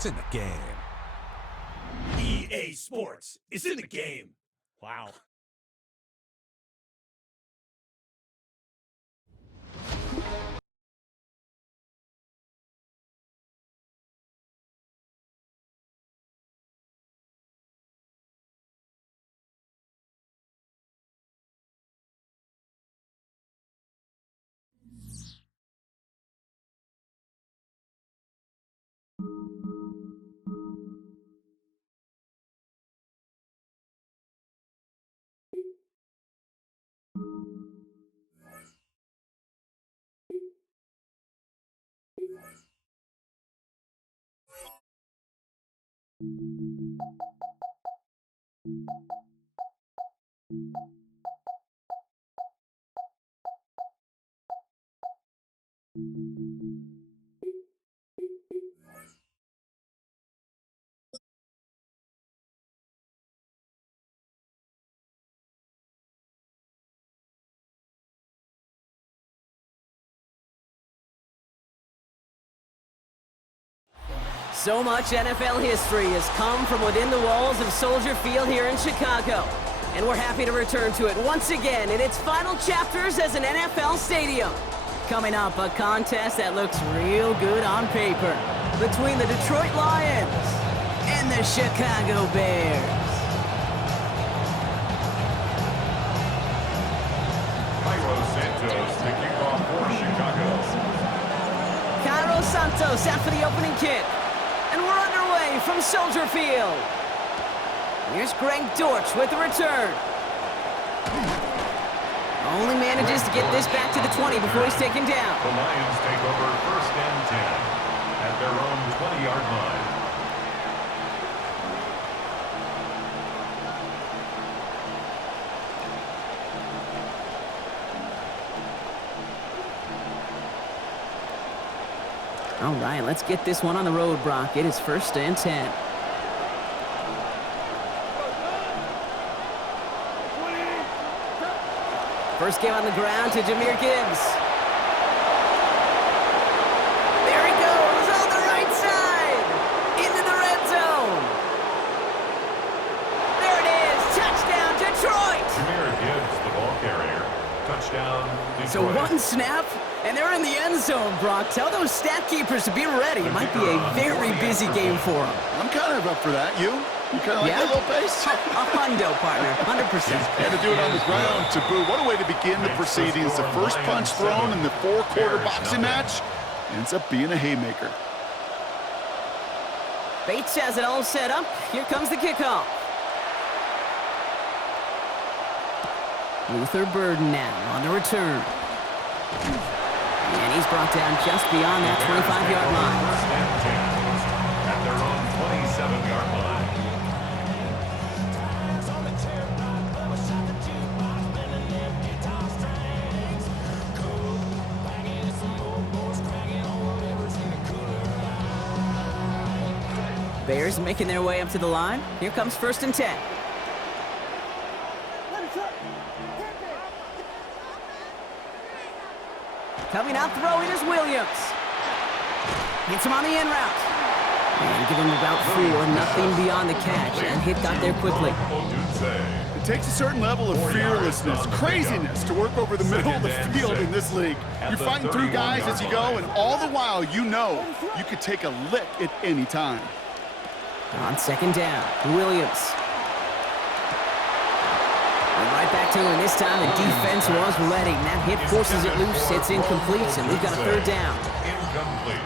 It's in the game. EA Sports is in the game. Wow. So much NFL history has come from within the walls of Soldier Field here in Chicago. And we're happy to return to it once again in its final chapters as an NFL stadium. Coming up, a contest that looks real good on paper between the Detroit Lions and the Chicago Bears. Santos to kick off for Chicago. Cairo Santos out for the opening kick. And we're underway from Soldier Field. Here's Greg Dortch with the return. Only manages to get this back to the 20 before he's taken down. The Lions take over 1st and 10 at their own 20-yard line. All right, let's get this one on the road, Brock. It is 1st and 10. First game on the ground to Jahmyr Gibbs. There he goes on the right side. Into the red zone. There it is. Touchdown, Detroit. Jahmyr Gibbs, the ball carrier. Touchdown, Detroit. So one snap, and they're in the end zone, Brock. Tell those stat keepers to be ready. It might be a very busy game for them. I'm kind of up for that. You kind of like that little pace? A hundo, partner. 100%. And to do it on the ground, to boot. What a way to begin the proceedings. The first punch thrown in the 4-quarter boxing match ends up being a haymaker. Bates has it all set up. Here comes the kickoff. Luther Burden now on the return. And he's brought down just beyond that 25-yard line. 1st and 10 at their own 27-yard line. Bears making their way up to the line. Here comes 1st and 10. Coming out throwing is Williams. Hits him on the in route. And give him about 4, nothing beyond the catch. And hit got there quickly. It takes a certain level of fearlessness, craziness to work over the middle of the field in this league. You're fighting through guys as you go, and all the while you know you could take a lick at any time. On 2nd down, Williams. And right back to him. This time the defense was ready. That hit forces it loose. It's incomplete, and we've got a 3rd down.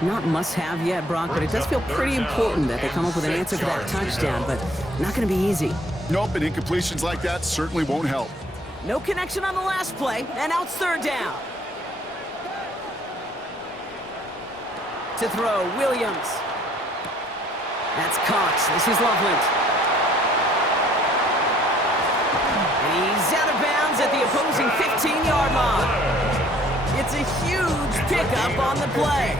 Not must-have yet, Brock, but it does feel pretty important that they come up with an answer for that touchdown, but not going to be easy. Nope, and incompletions like that certainly won't help. No connection on the last play, and now it's 3rd down. To throw, Williams. That's Cox. This is Loveland. And he's out of bounds at the opposing 15-yard line. It's a huge pickup on the play.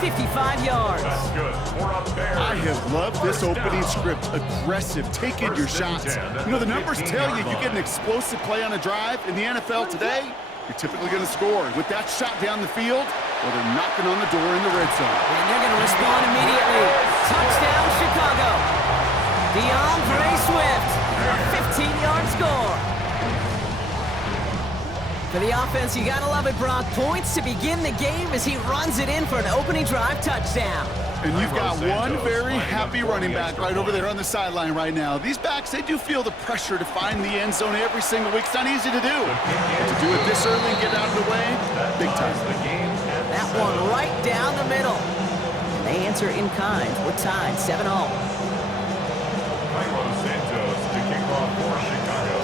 55 yards. I have loved this opening script. Aggressive, taking your shots. You know, the numbers tell you you get an explosive play on a drive. In the NFL today, you're typically going to score. With that shot down the field, well, they're knocking on the door in the red zone. And they're going to respond immediately. Touchdown, Chicago. DeAndre Swift, a 15-yard score. For the offense, you gotta love it, Brock. Points to begin the game as he runs it in for an opening drive touchdown. And you've got one very happy running back right over there on the sideline right now. These backs, they do feel the pressure to find the end zone every single week. It's not easy to do. To do it this early and get out of the way, big time. That one right down the middle. And they answer in kind. We're tied 7-0. To kick off for Chicago.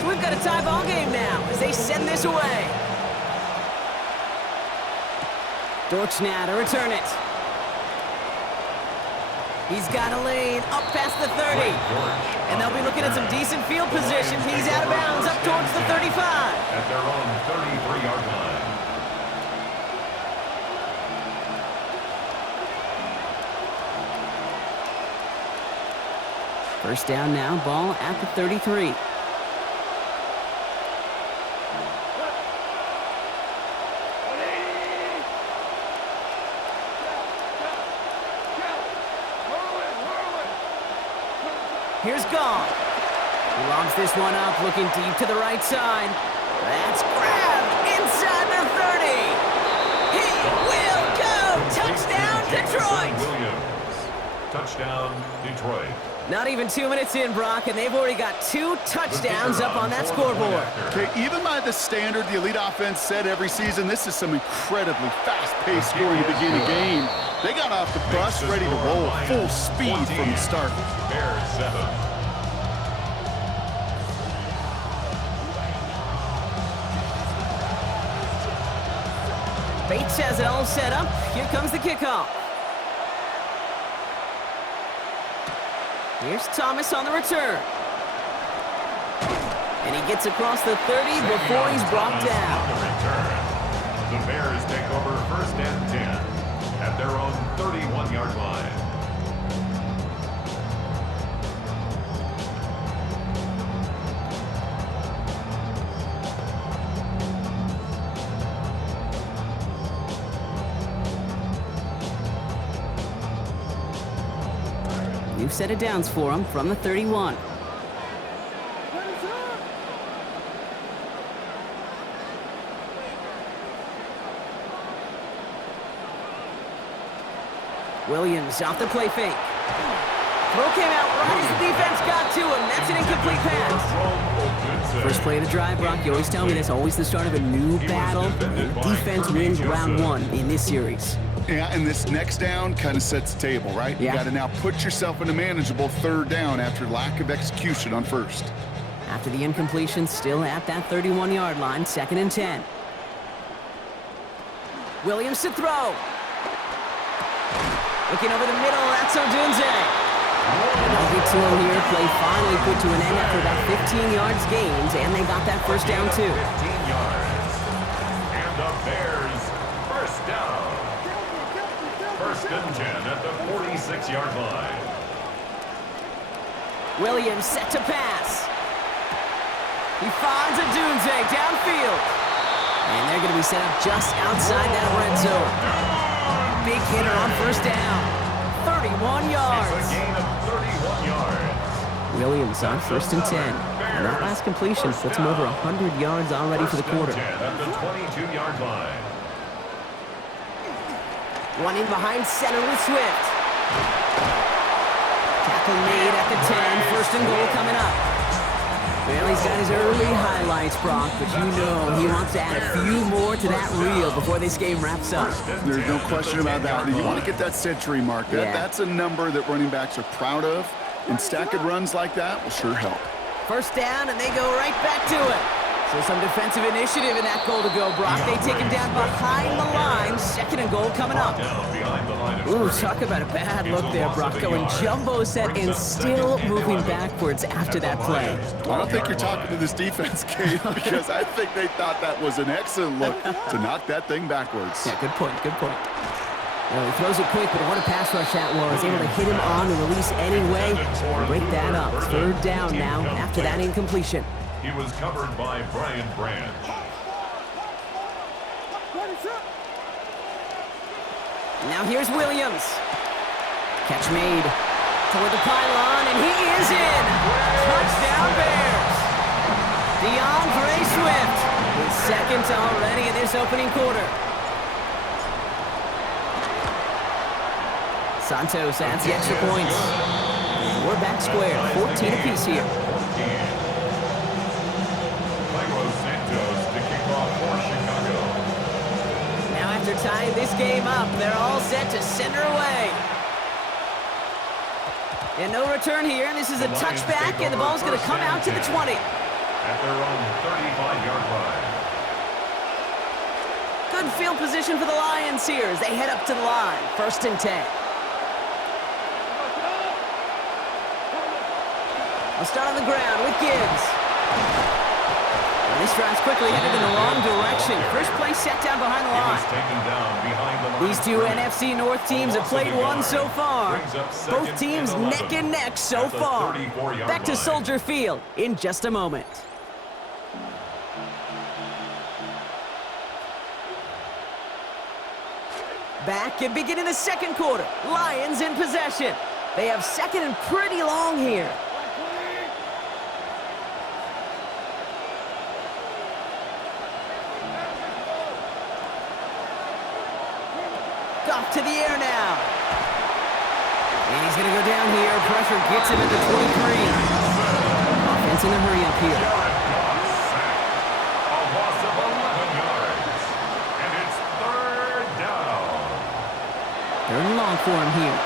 So we've got a tie ball game now as they send this away. Dortch now to return it. He's got a lane up past the 30. And they'll be looking at some decent field position. He's out of bounds up towards the 35. At their own 33-yard line. First down now, ball at the 33. Here's Gall. He lobs this one up, looking deep to the right side. That's grabbed inside the 30. He will go. Touchdown, Detroit. Touchdown, Detroit. Not even 2 minutes in, Brock, and they've already got 2 touchdowns up on that scoreboard. Okay, even by the standard the elite offense set every season, this is some incredibly fast-paced scoring to begin a game. They got off the bus ready to roll full speed from the start. Bears 7. Bates has it all set up. Here comes the kickoff. Here's Thomas on the return. And he gets across the 30 before he's brought down. The Bears take over first and 10 at their own 31-yard line. New set of downs for him from the 31. Williams off the play fake. Throw came out right as the defense got to him. That's an incomplete pass. First play of the drive, Brock, you always tell me that's always the start of a new battle. Defense wins round 1 in this series. Yeah, and this next down kind of sets the table, right? Yeah. You got to now put yourself in a manageable third down after lack of execution on first. After the incompletion, still at that 31-yard line, 2nd and 10. Williams to throw. Looking over the middle, that's Odunze. And they'll get to him here. Play finally put to an end after about 15 yards gained, and they got that first down too. 15 yards. And the Bears first down. First and 10 at the 46-yard line. Williams set to pass. He finds Odunze downfield. And they're going to be set up just outside that red zone. Big hitter on first down. 31 yards. It's a gain of 31 yards. Williams on first and 10. And that last completion puts him over 100 yards already for the quarter. First and 10 at the 22-yard line. Running behind center with Swift. Tackle made at the 10. First and goal coming up. Well, he's got his early highlights, Brock, but you know he wants to add a few more to that reel before this game wraps up. There's no question about that. You want to get that century mark. Yeah. That's a number that running backs are proud of, and stacking runs like that will sure help. First down, and they go right back to it. So some defensive initiative in that goal to go, Brock. They take him down behind the line. 2nd and goal coming up. Ooh, talk about a bad look there, Brock. Going jumbo set and still moving backwards after that play. I don't think you're talking to this defense, Kate, because I think they thought that was an excellent look to knock that thing backwards. Yeah, good point, good point. Well, he throws it quick, but what a pass rush that was. Able to hit him on the release anyway. Break that up. 3rd down now after that incompletion. He was covered by Brian Branch. Now here's Williams. Catch made toward the pylon, and he is in. Touchdown Bears. DeAndre Swift, his second already in this opening quarter. Santos adds the extra points. We're back square, 14 apiece here. Now after tying this game up, they're all set to send her away. And no return here. This is a touchback, and the ball's going to come out to the 20. At their own 35-yard line. Good field position for the Lions here as they head up to the line. 1st and 10. I'll start on the ground with Gibbs. This drive's quickly headed in the wrong direction. First play set down behind the line. These two NFC North teams have played one so far. Both teams neck and neck so far. Back to Soldier Field in just a moment. Back and beginning the second quarter. Lions in possession. They have second and pretty long here. Off to the air now. And he's going to go down here. Pressure gets him at the 23. Offense in a hurry up here. A loss of 11 yards. And it's 3rd down. 3rd and long for him here.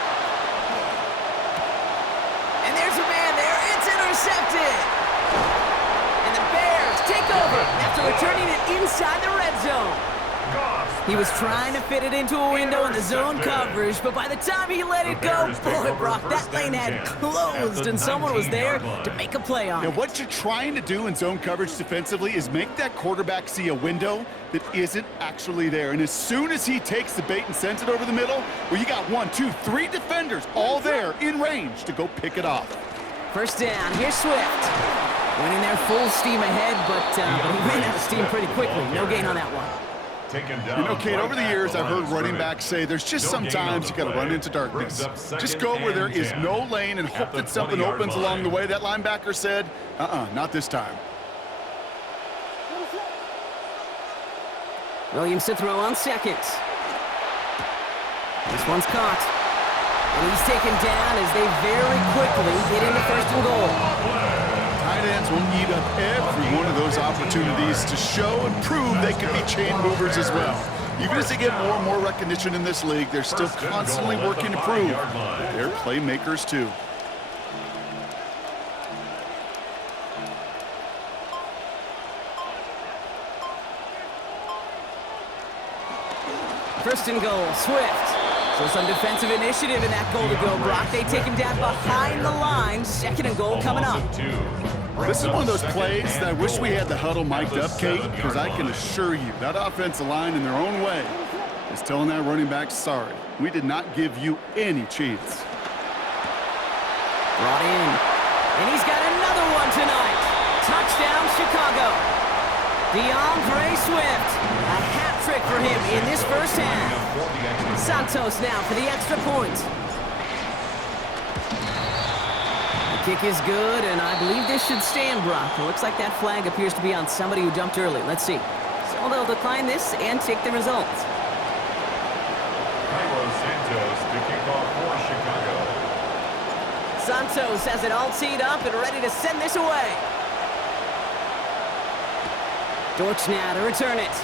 And there's a man there. It's intercepted. And the Bears take over after returning it inside the red zone. He was trying to fit it into a window in the zone coverage, but by the time he let it go, boy, Brock, that lane had closed, and someone was there to make a play on it. Now, what you're trying to do in zone coverage defensively is make that quarterback see a window that isn't actually there. And as soon as he takes the bait and sends it over the middle, well, you got 1, 2, 3 defenders all there in range to go pick it off. 1st down. Here's Swift. Went in there full steam ahead, but he ran out of steam pretty quickly. No gain on that one. You know, Kate, over the years, I've heard running backs say there's just sometimes you got to run into darkness. Just go where there is no lane and hope that something opens along the way. That linebacker said, not this time. Williams to throw on 2nd. This one's caught. And he's taken down as they very quickly get into 1st and goal. Tight ends will eat up every one of those opportunities to show and prove they can be chain movers as well. Even as they get more and more recognition in this league, they're still constantly working to prove that they're playmakers too. First and goal, Swift. So some defensive initiative in that goal to go, Brock. They take him down behind the line. 2nd and goal coming up. This is one of those plays that I wish we had the huddle mic'd up, Kate, because I can assure you that offensive line in their own way is telling that running back, sorry, we did not give you any chance. Brought in. And he's got another one tonight. Touchdown, Chicago. DeAndre Swift. A hat trick for him in this 1st half. Santos now for the extra point. Kick is good, and I believe this should stand, Brock. It looks like that flag appears to be on somebody who jumped early. Let's see. So they'll decline this and take the results. Santos to kick off for Chicago. Santos has it all teed up and ready to send this away. Dortch now to return it.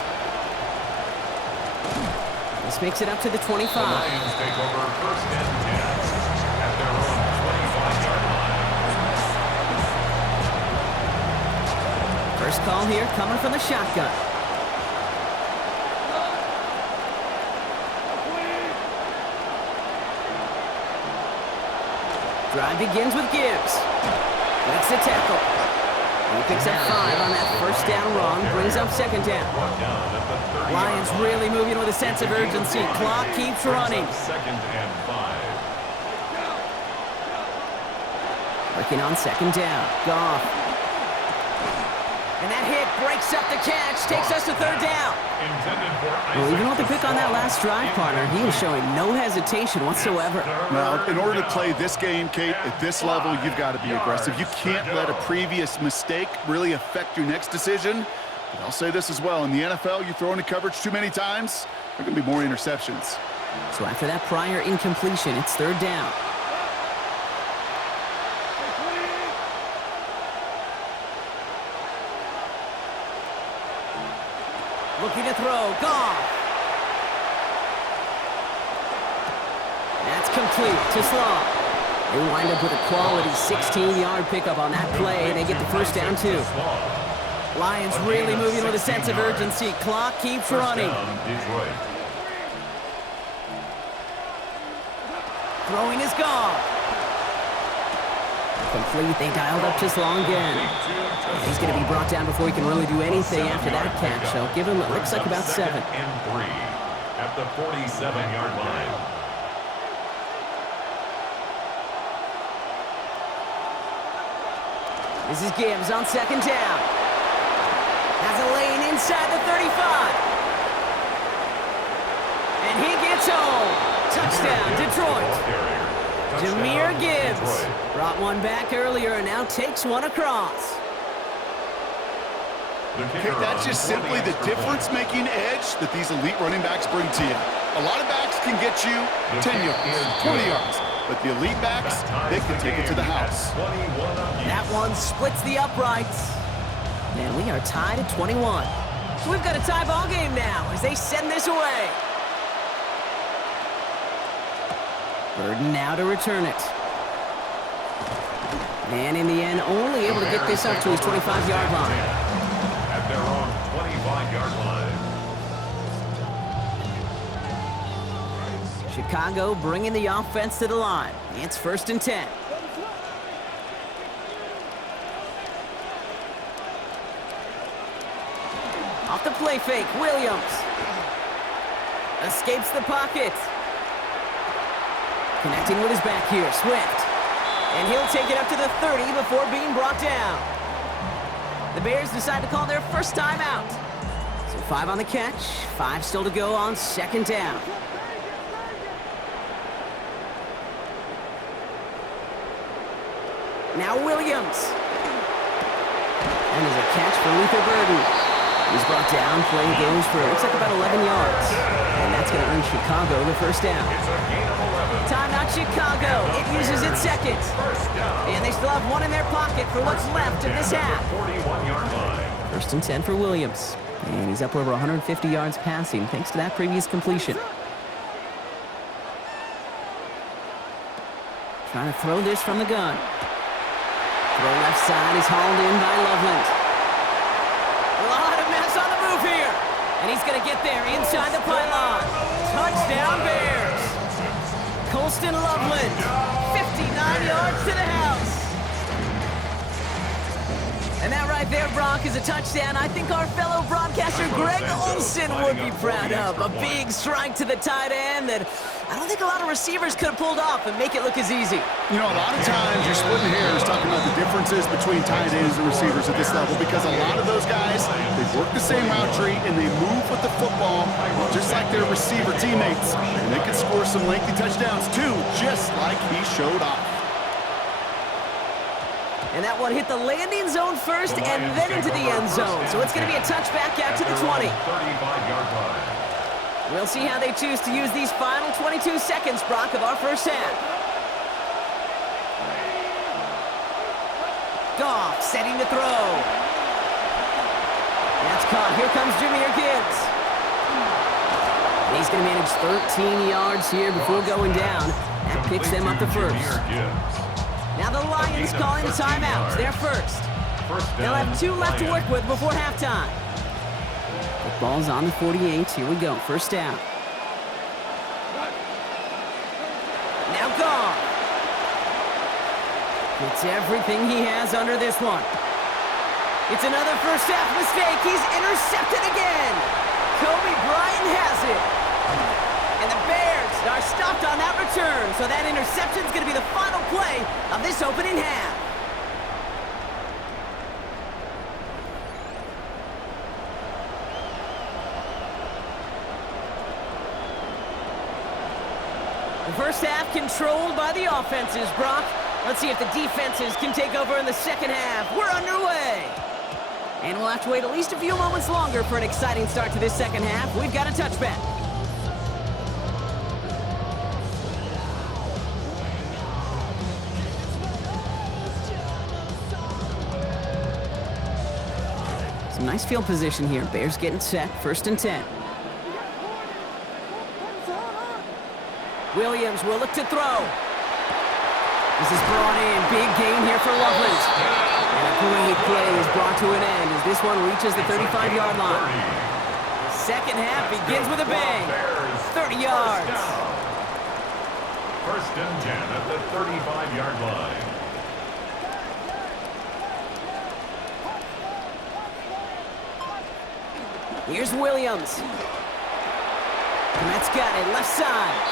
This makes it up to the 25. The Lions take over 1st and 10 at their own 25-yard line. First call here coming from the shotgun. Drive begins with Gibbs. Makes the tackle. He picks up 5 on that 1st down run, brings up 2nd down. Lions really moving with a sense of urgency. Clock keeps running. 2nd and 5. Working on 2nd down. Goff. And that hit breaks up the catch, takes us to third down. Well, Even with the pick on that last drive, partner, he is showing no hesitation whatsoever. Well, in order to play this game, Kate, at this level, you've got to be aggressive. You can't let a previous mistake really affect your next decision. But I'll say this as well. In the NFL, you throw into coverage too many times, there are going to be more interceptions. So after that prior incompletion, it's third down. Looking to throw, Goff. That's complete to Slaw. They wind up with a quality 16-yard pickup on that play, and they get the first down, too. Lions really moving with a sense of urgency. Clock keeps running. Throwing is Goff. Complete, they dialed up just long again. He's going to be brought down before he can really do anything after that catch, so give him, it looks like about 7. And 3 at the 47-yard line. This is Gibbs on second down. Has a lane inside the 35. And he gets home. Touchdown, Detroit. Jahmyr Gibbs brought one back earlier and now takes one across. Okay, that's just simply the difference-making edge that these elite running backs bring to you. A lot of backs can get you 10 yards, 20 yards, but the elite backs, they can take it to the house. That one splits the uprights. And we are tied at 21. So we've got a tie ball game now as they send this away. Burden now to return it. And in the end, only able to get this up to his 25-yard line. At their own 25-yard line. Chicago bringing the offense to the line. It's 1st and 10. Off the play fake, Williams. Escapes the pocket. Connecting with his back here, Swift. And he'll take it up to the 30 before being brought down. The Bears decide to call their first timeout. So 5 on the catch, 5 still to go on second down. Now Williams. And there's a catch for Luther Burden. He's brought down, play goes for, looks like about 11 yards. And that's going to earn Chicago the first down. It's a gain of 11. Timeout Chicago. It uses its second. And they still have one in their pocket for what's left of this half. 41-yard line. 1st and 10 for Williams. And he's up over 150 yards passing thanks to that previous completion. Trying to throw this from the gun. Throw left side is hauled in by Loveland. A lot of mess on the move here. And he's going to get there inside the pylon. Touchdown Bears. Colston Loveland, 59 yards to the house. And that right there, Brock, is a touchdown I think our fellow broadcaster Greg Olsen would be proud of. A big strike to the tight end that I don't think a lot of receivers could have pulled off and make it look as easy. You know, a lot of times you're splitting hairs talking about the differences between tight ends and receivers at this level because a lot of those guys, they work the same route tree and they move with the football just like their receiver teammates. And they can score some lengthy touchdowns too, just like he showed off. And that one hit the landing zone first and then into the end zone. So it's going to be a touchback out to the 20. 35-yard line. We'll see how they choose to use these final 22 seconds, Brock, of our first half. Goff setting to throw. That's caught. Here comes Jahmyr Gibbs. And he's going to manage 13 yards here before going down. That picks them up to first. Now the Lions calling the timeouts. They're first. They'll have 2 left to work with before halftime. Ball's on the 48. Here we go. First down. Now Goff. Gets everything he has under this one. It's another first half mistake. He's intercepted again. Kobe Bryant has it. And the Bears are stopped on that return. So that interception is going to be the final play of this opening half. The first half controlled by the offenses, Brock. Let's see if the defenses can take over in the second half. We're underway. And we'll have to wait at least a few moments longer for an exciting start to this second half. We've got a touchback. Some nice field position here. Bears getting set. 1st and 10. Williams will look to throw. This is brought in. Big gain here for Loveland. And a great play is brought to an end as this one reaches the 35-yard line. Second half begins with a bang. 30 yards. 1st and 10 at the 35-yard line. Here's Williams. Komet's got it, left side.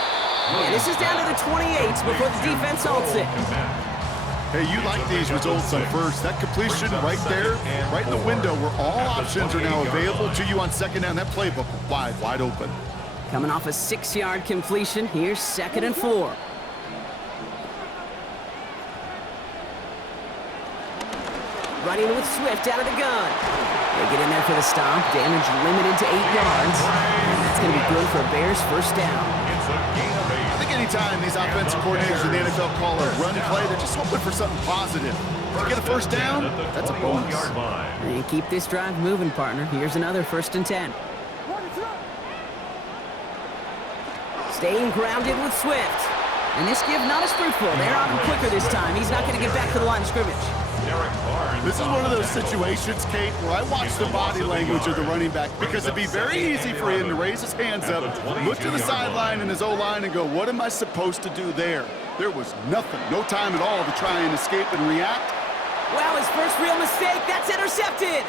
And this is down to the 28 before the defense halts it. Hey, you like these results on first. That completion right there, right in the window where all options are now available to you on second down. That playbook wide open. Coming off a 6-yard completion, here's 2nd and 4. Running with Swift out of the gun. They get in there for the stop. Damage limited to 8 yards. And that's going to be good for a Bears 1st down. I think anytime these offensive coordinators in the NFL call a run play, they're just hoping for something positive. To get a 1st down, that's a bonus. And keep this drive moving, partner. Here's another 1st and 10. Staying grounded with Swift. And this give not as fruitful. They're on him quicker this time. He's not going to get back to the line of scrimmage. This is one of those situations, Kate, where I watch the body language of the running back because it'd be very easy for him to raise his hands up, look to the sideline and his O-line and go, what am I supposed to do there? There was nothing, no time at all to try and escape and react. Wow, his first real mistake, that's intercepted.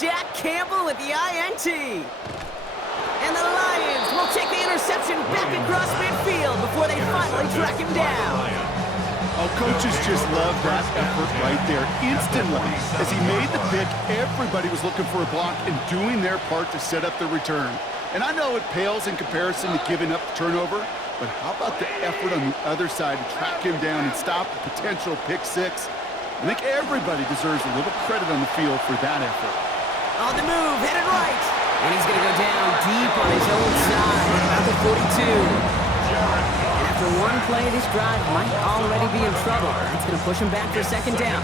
Jack Campbell with the INT. And the Lions will take the interception back across midfield before they finally track him down. Oh, coaches just love that effort right there. Instantly, as he made the pick, everybody was looking for a block and doing their part to set up the return. And I know it pales in comparison to giving up the turnover, but how about the effort on the other side to track him down and stop a potential pick 6? I think everybody deserves a little credit on the field for that effort. On the move, headed right. And he's going to go down deep on his own side, about the 42. And after one play, this drive might already be in trouble. It's going to push him back for 2nd down.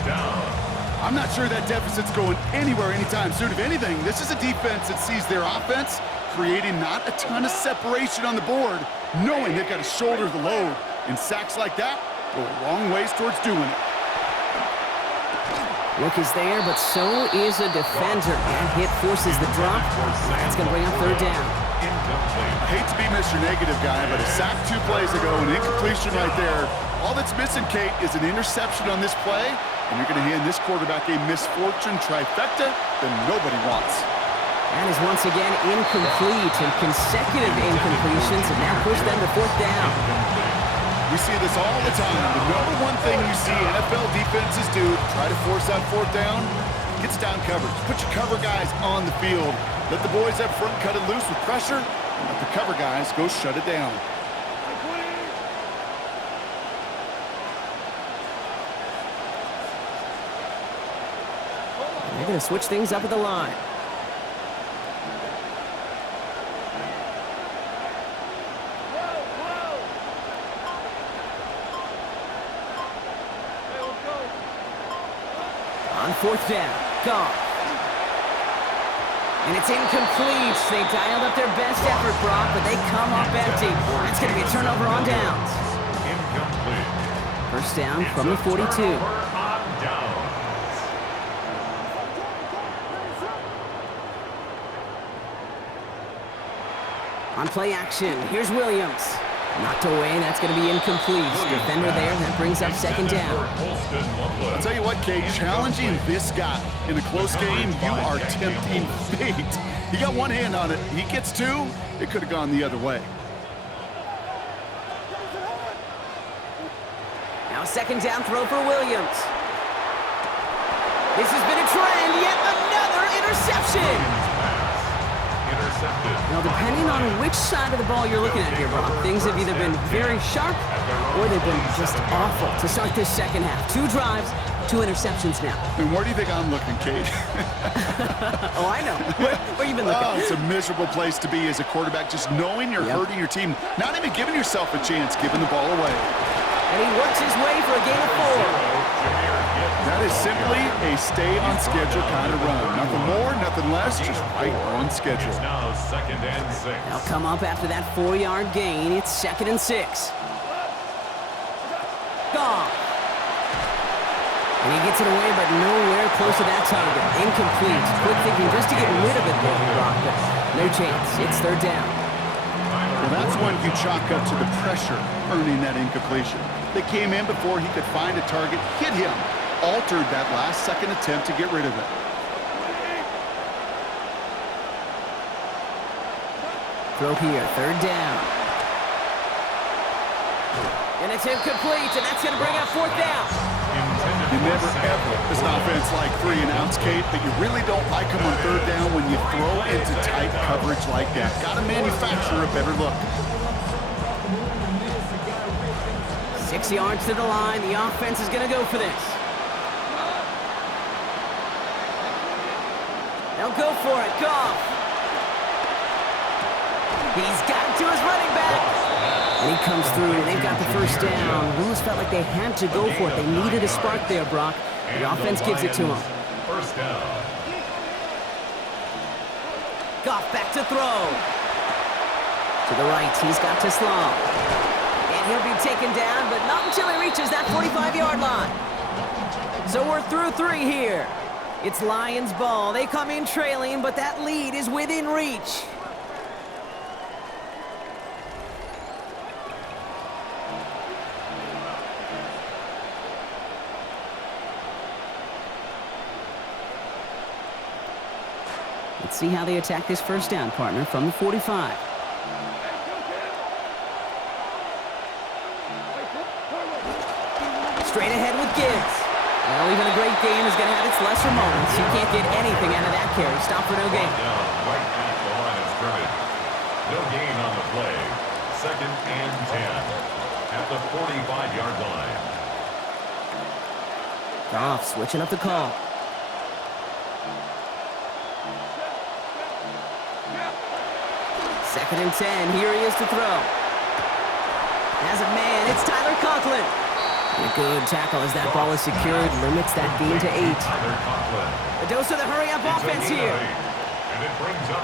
I'm not sure that deficit's going anywhere anytime soon. If anything, this is a defense that sees their offense creating not a ton of separation on the board, knowing they've got to shoulder the load. And sacks like that go a long ways towards doing it. Look is there, but so is a defender. That hit forces the drop. That's going to bring up 3rd down. I hate to be Mr. Negative guy, but a sack 2 plays ago, an incompletion right there. All that's missing, Kate, is an interception on this play, and you're going to hand this quarterback a misfortune trifecta that nobody wants. That is once again incomplete, and consecutive incompletions have now pushed them to 4th down. We see this all the time. The number one thing you see NFL defenses do to try to force out 4th down, gets down coverage. Put your cover guys on the field. Let the boys up front cut it loose with pressure, and let the cover guys go shut it down. They're going to switch things up at the line. On 4th down, Goff. And it's incomplete. They dialed up their best effort, Brock, but they come up empty. That's going to be a turnover on downs. Incomplete. 1st down from the 42. On play action, here's Williams. Knocked away, that's going to be incomplete. Defender there, that brings up 2nd down. I'll tell you what, Kate, challenging this guy in a close game, you are tempting fate. He got one hand on it. He gets 2, it could have gone the other way. Now 2nd down throw for Williams. This has been a trend, yet another interception. Intercepted. Now, depending on which side of the ball you're looking at here, Brock, things have either been very sharp or they've been just awful to start this second half. 2 drives, 2 interceptions now. And where do you think I'm looking, Kate? Oh, I know. Where you been looking? Oh, it's a miserable place to be as a quarterback, just knowing you're hurting your team, not even giving yourself a chance, giving the ball away. And he works his way for a gain of 4. That is simply a stay-on-schedule kind of run. Nothing more, nothing less, just right on schedule. It's now 2nd and 6. They'll come up after that 4-yard gain. It's 2nd and 6. Goff. And he gets it away, but nowhere close to that target. Incomplete. Quick thinking just to get rid of it there, Brock, but no chance. It's 3rd down. Well, that's one you chalk up to the pressure earning that incompletion. They came in before he could find a target, hit him, altered that last-second attempt to get rid of it. Throw here, 3rd down. And it's incomplete, and that's going to bring up 4th down. You never, ever, as an offense like 3 and outs, Kate, but you really don't like them on 3rd down when you throw into tight coverage like that. Got to manufacture a better look. 6 yards to the line. The offense is going to go for this. They'll go for it. Goff. He's got it to his running back. And he comes through, and they've got the 1st down. Almost felt like they had to go for it. They needed a spark there, Brock. The offense gives it to him. 1st down. Goff back to throw. To the right, he's got to slow. And he'll be taken down, but not until he reaches that 45-yard line. So we're through 3 here. It's Lions ball. They come in trailing, but that lead is within reach. Let's see how they attack this 1st down, partner, from the 45. Straight ahead with Gibbs. Well, even a great game is going to have its lesser moments. You can't get anything out of that carry. Stop for no gain. Down right at the line of scrimmage. No gain on the play. 2nd and 10 at the 45-yard line. Goff switching up the call. Second and 10. Here he is to throw. As a man, it's Tyler Conklin. And a good tackle as that ball is secured. Limits that gain to 8. A dose of the hurry-up offense here. And it brings up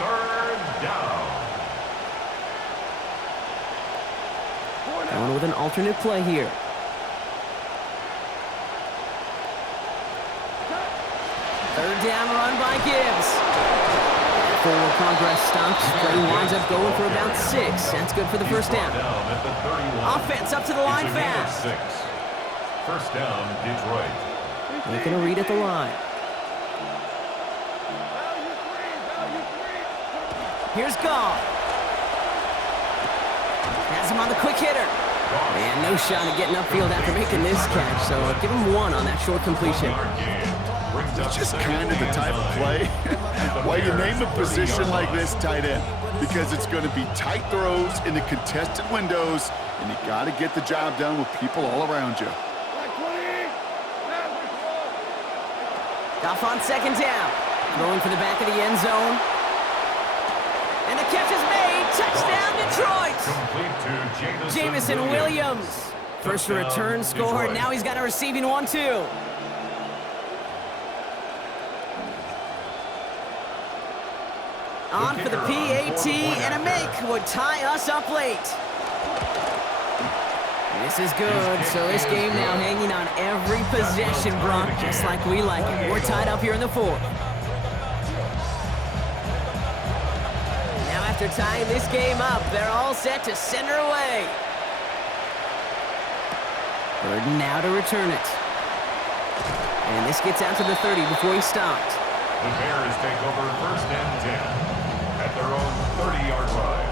3rd down. Going with an alternate play here. Third down run by Gibbs. Forward progress stops. Play winds up going for about 6. That's good for the 1st down. Offense up to the line fast. 1st down, Detroit. Making a read at the line. Here's Goff. Has him on the quick hitter. And no shot at getting upfield after making this catch, so give him 1 on that short completion. It's just kind of the type of play why you name a position like this tight end, because it's going to be tight throws in the contested windows, and you got to get the job done with people all around you. Goff on 2nd down. Throwing for the back of the end zone. And the catch is made. Touchdown, Detroit! Complete to Jamison Williams. First return score. Now he's got a receiving one, too. On for the PAT, and a make would tie us up late. This is good, so this game now hanging on every possession, Brock, just like we like it. We're tied up here in the 4th. Now after tying this game up, they're all set to send her away. 3rd now to return it. And this gets out to the 30 before he stopped. The Bears take over 1st and 10 at their own 30-yard line.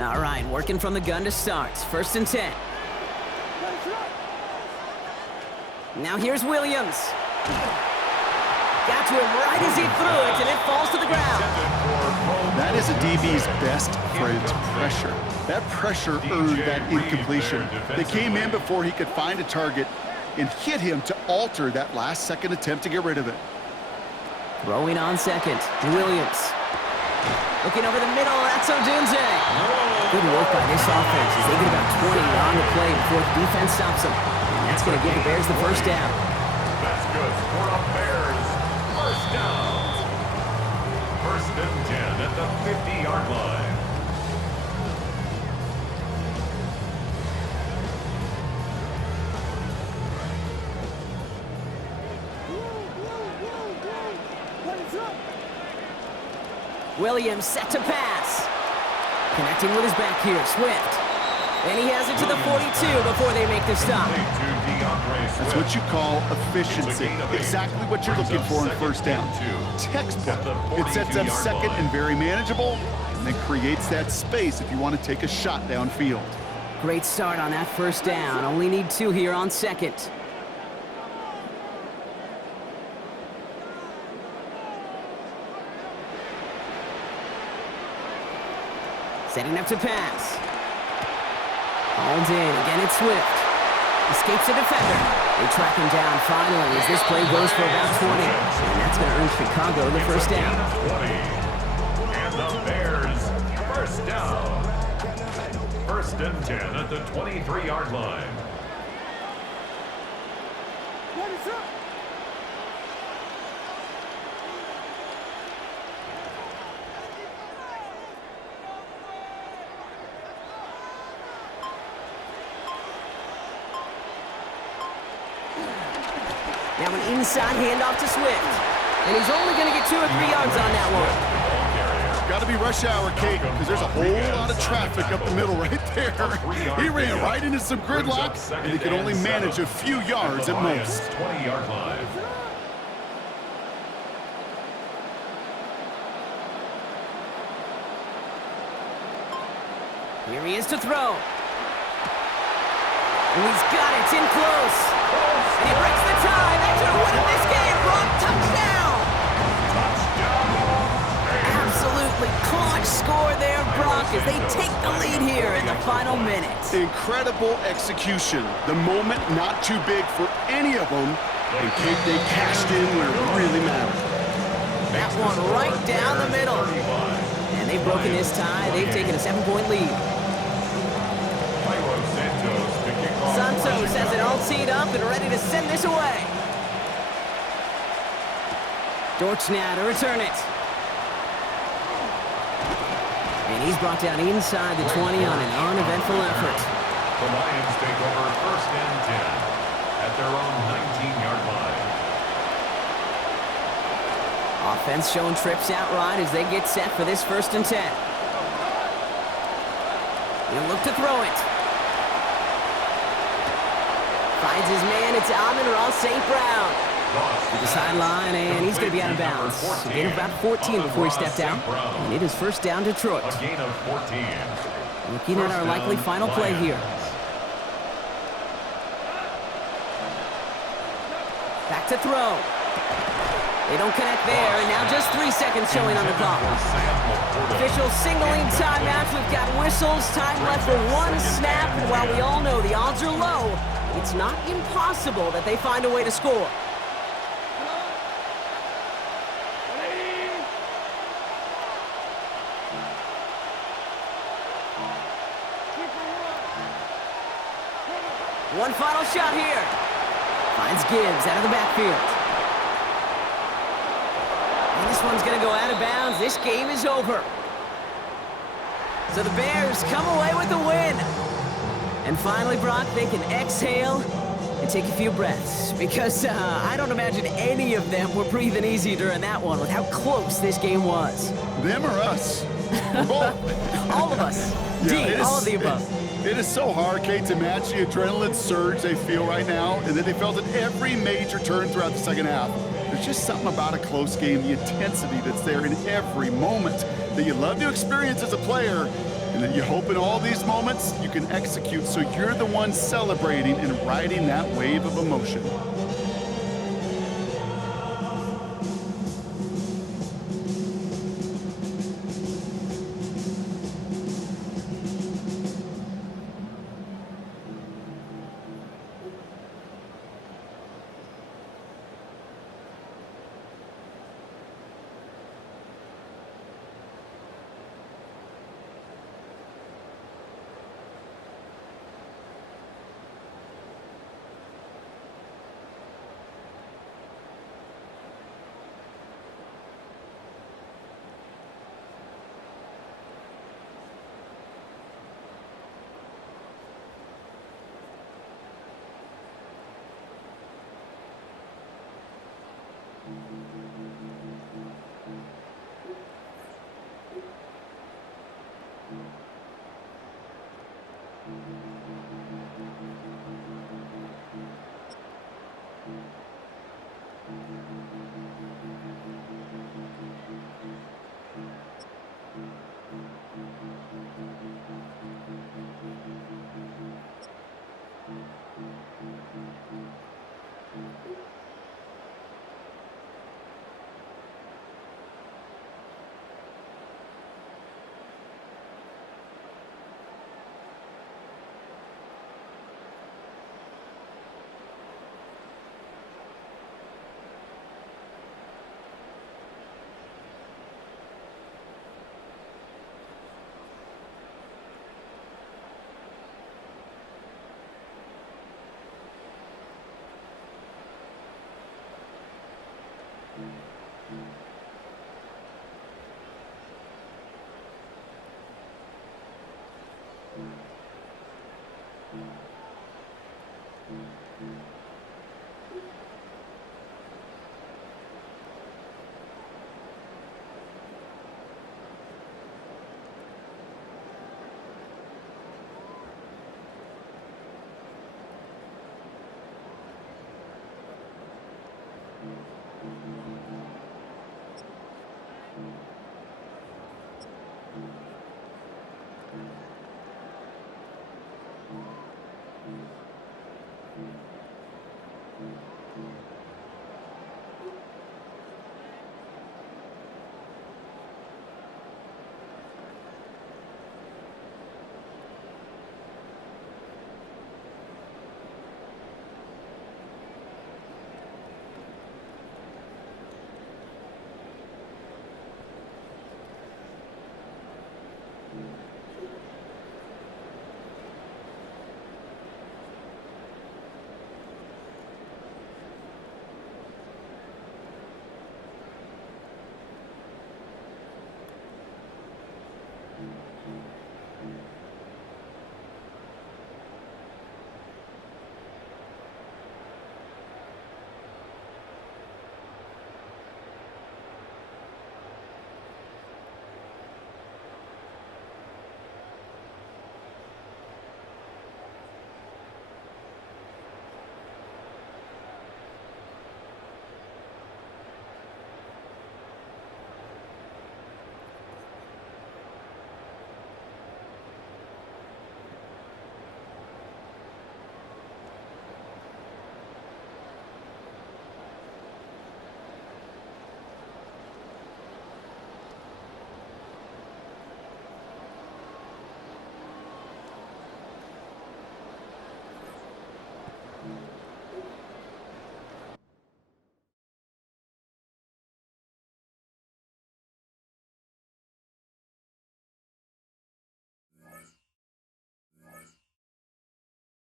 All right, working from the gun to start. 1st and 10. Now here's Williams. Got to him right as he threw it, and it falls to the ground. That is a DB's best friend, pressure. That pressure earned that incompletion. They came in before he could find a target and hit him to alter that last-second attempt to get rid of it. Throwing on second, Williams. Looking over the middle, that's Odunze. Good work by this offense as they get about 20 on the play before the defense stops them. And that's going to give the Bears the first down. That's good for the Bears. First down. First and 10 at the 50-yard line. Williams set to pass. Connecting with his back here, Swift. And he has it to the 42 before they make the stop. That's what you call efficiency. Exactly what you're looking for in first down. Textbook. It sets up second and very manageable, and then creates that space if you want to take a shot downfield. Great start on that first down. Only need 2 here on second. Setting up to pass. Hauled in. Again, it's Swift. Escapes the defender. They track him down finally as this play goes for about 20. And that's going to earn Chicago the first down. 20. And the Bears, first down. First and 10 at the 23-yard line. Now an inside handoff to Swift. And he's only going to get 2 or 3 yards on that one. Got to be rush hour, Kate, because there's a whole lot of traffic up the middle right there. He ran right into some gridlock, and he could only manage a few yards at most. 20-yard line. Here he is to throw. And he's got it. It's in close. And he breaks the tie. That should have won him this game. Brock, touchdown. Absolutely clutch score there, Brock, as they take the lead here in the final minutes. Incredible execution. The moment not too big for any of them. And Kate, they cashed in where it really mattered. That one right down the middle. And they've broken this tie. They've taken a 7-point lead. Santos has it all teed up and ready to send this away. Dortch now to return it. And he's brought down inside the 20 on an uneventful effort. The Lions take over first and 10 at their own 19-yard line. Offense showing trips out right as they get set for this first and 10. He'll look to throw it. Finds his man, it's Amon-Ra St. Brown. To the sideline, and he's going to be out of bounds. A gain of about 14 before he stepped out. And it is first down Detroit. A gain of 14. Looking at our likely final play here. Back to throw. They don't connect there, and now just 3 seconds showing on the clock. Officials signaling timeouts. We've got whistles, time left for 1 snap, and while we all know the odds are low, it's not impossible that they find a way to score. One final shot here. Finds Gibbs out of the backfield. And this one's going to go out of bounds. This game is over. So the Bears come away with the win. And finally, Brock, they can exhale and take a few breaths. Because I don't imagine any of them were breathing easy during that one with how close this game was. Them or us? Both. All of us. Yeah, all of the above. It is so hard, Kate, to match the adrenaline surge they feel right now, and that they felt at every major turn throughout the second half. There's just something about a close game, the intensity that's there in every moment that you love to experience as a player, and that you hope in all these moments you can execute so you're the one celebrating and riding that wave of emotion.